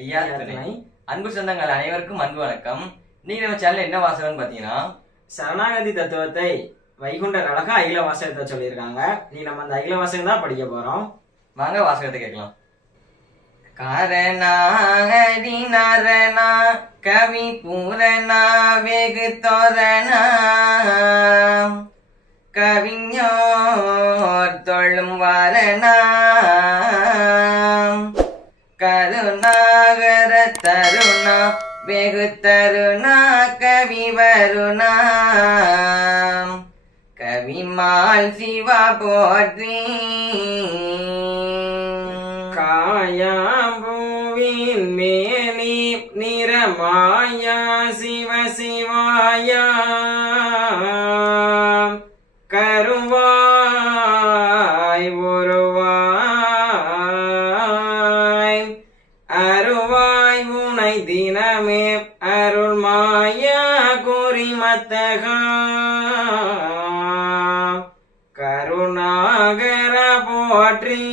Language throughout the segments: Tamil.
ஐயா துணை. அன்பு சொந்தங்கள் அனைவருக்கும் அன்பு வணக்கம். நீங்க நம்ம சேனல்ல என்ன வாசகம்னு பாத்தீங்கன்னா சரணாகதி தத்துவத்தை வைகுண்டர் அழகா அகில வாசகத்தை சொல்லியிருக்காங்க. நம்ம அந்த அகில வாசகம் தான் படிக்க போறோம். வாங்க வாசகத்தை கேட்கலாம். காரணா ஹரி நாரணா கவி பூரணா வெகு தோரணா கவிஞர் தொழும் வாரணா கருணாகர தருணா வெகு தருணா கவி வருணா கவிமால் சிவா போற்றி காயாம்பூவின் மேனி நிறமாயா சிவ சிவாயா கருவாய் ஒருவாய் அருவாய் உனை தினமே அருள் மாயா குறிமத்தகா கருணாகர போற்றி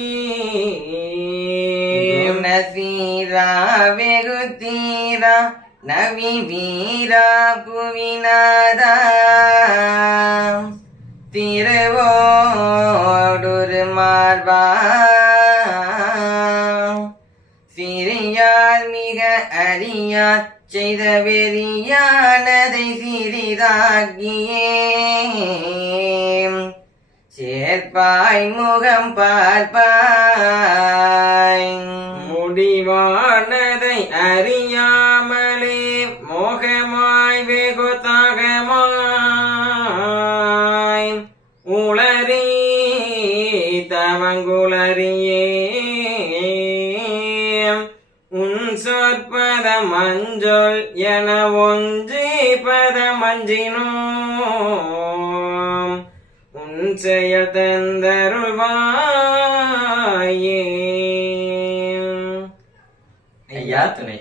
குணசீரா வெகு தீரா நவி வீரா புவிநாதா திருவோடுரு மார்பா சிறியார் மிக அறியார் செய்த வெறியானதை சிறிதாகியே சேர்ப்பாய் முகம் பார்ப்பாய் முடிவானதை அறியாமலே மோகமாய் வெகு தாகமாய் உளறி தவங்குளறியே உன் சொற்பத மஞ்சள் என ஒன்றி பதமஞ்சினோம் உன் செயல் தந்தருள்வாயே. ஐயா துணை.